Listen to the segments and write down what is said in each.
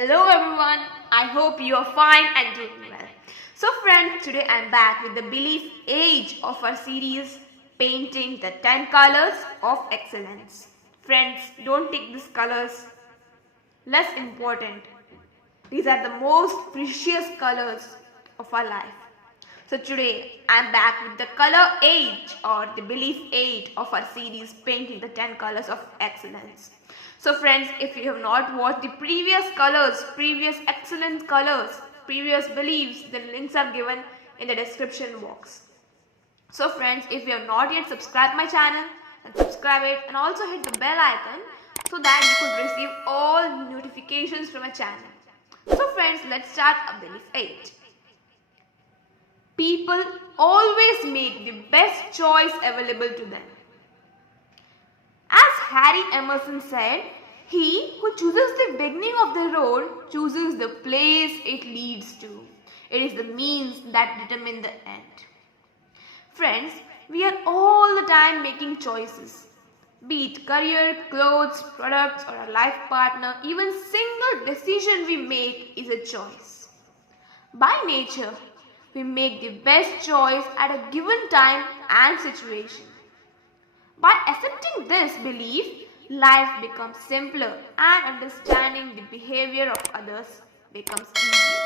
Hello everyone, I hope you are fine and doing well. So friends, today I am back with the belief age of our series Painting the 10 Colors of Excellence. Friends, don't take these colors less important. These are the most precious colors of our life. So today I am back with the color age or the belief age of our series Painting the 10 Colors of Excellence. So friends, if you have not watched the previous colors, previous excellent colors, previous beliefs, the links are given in the description box. So friends, if you have not yet subscribed my channel, then subscribe it and also hit the bell icon so that you could receive all notifications from my channel. So friends, let's start a belief age. People always make the best choice available to them. As Harry Emerson said, he who chooses the beginning of the road chooses the place it leads to. It is the means that determine the end. Friends, we are all the time making choices. Be it career, clothes, products or a life partner, even single decision we make is a choice. By nature, we make the best choice at a given time and situation. By accepting this belief, life becomes simpler and understanding the behavior of others becomes easier.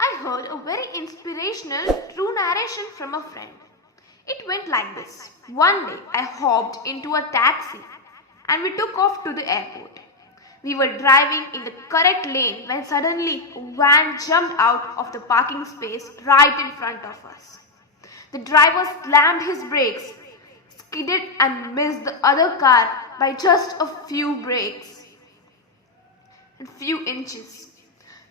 I heard a very inspirational true narration from a friend. It went like this. One day I hopped into a taxi and we took off to the airport. We were driving in the correct lane when suddenly a van jumped out of the parking space right in front of us. The driver slammed his brakes, skidded and missed the other car by just a few inches.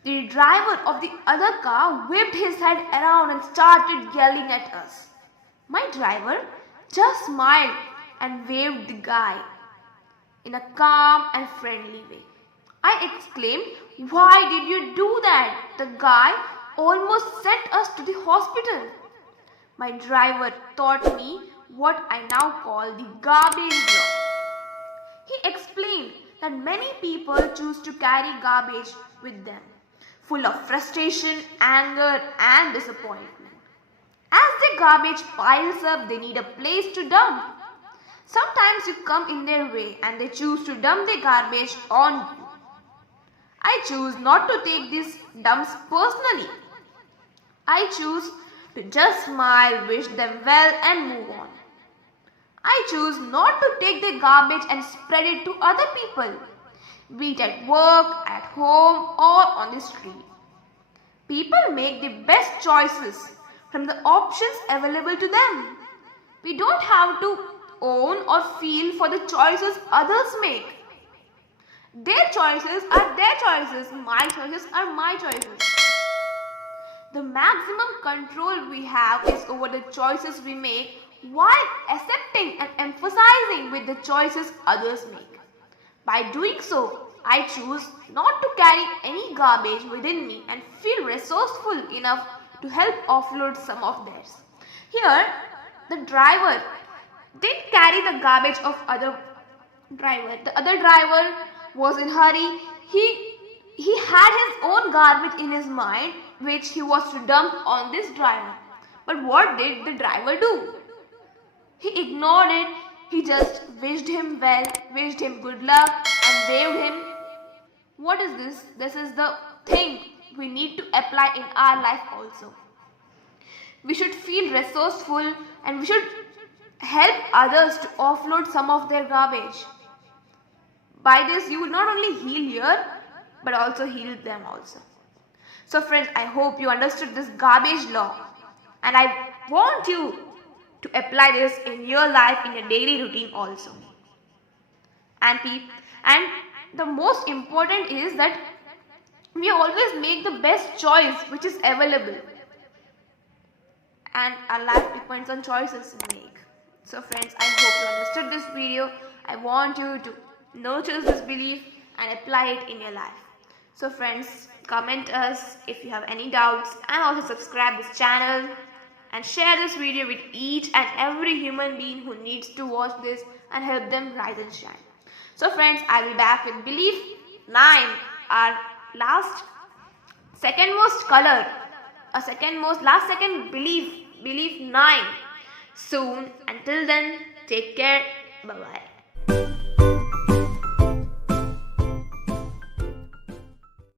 The driver of the other car whipped his head around and started yelling at us. My driver just smiled and waved the guy in a calm and friendly way. I exclaimed, "Why did you do that? The guy almost sent us to the hospital." My driver taught me what I now call the garbage law. He explained that many people choose to carry garbage with them, full of frustration, anger and disappointment. As the garbage piles up, they need a place to dump. Sometimes you come in their way and they choose to dump the garbage on you. I choose not to take these dumps personally. I choose to just smile, wish them well and move on. I choose not to take the garbage and spread it to other people, be it at work, at home or on the street. People make the best choices from the options available to them. We don't have to own or feel for the choices others make. Their choices are their choices, my choices are my choices. The maximum control we have is over the choices we make while accepting and emphasizing with the choices others make. By doing so, I choose not to carry any garbage within me and feel resourceful enough to help offload some of theirs. Here, the driver did carry the garbage of other driver. The other driver was in hurry. He had his own garbage in his mind which he was to dump on this driver. But what did the driver do? He ignored it. He just wished him well, wished him good luck and waved him. What is this? This is the thing we need to apply in our life also. We should feel resourceful and we should help others to offload some of their garbage. By this, you will not only heal here, but also heal them also. So friends, I hope you understood this garbage law. And I want you to apply this in your life, in your daily routine also. And the most important is that we always make the best choice which is available. And our life depends on choices we make. So friends, I hope you understood this video. I want you to nurture this belief and apply it in your life. So friends, comment us if you have any doubts and also subscribe this channel and share this video with each and every human being who needs to watch this and help them rise and shine. So friends, I'll be back with belief 9 our second most color, last second belief 9 soon. Until then, take care. Bye bye.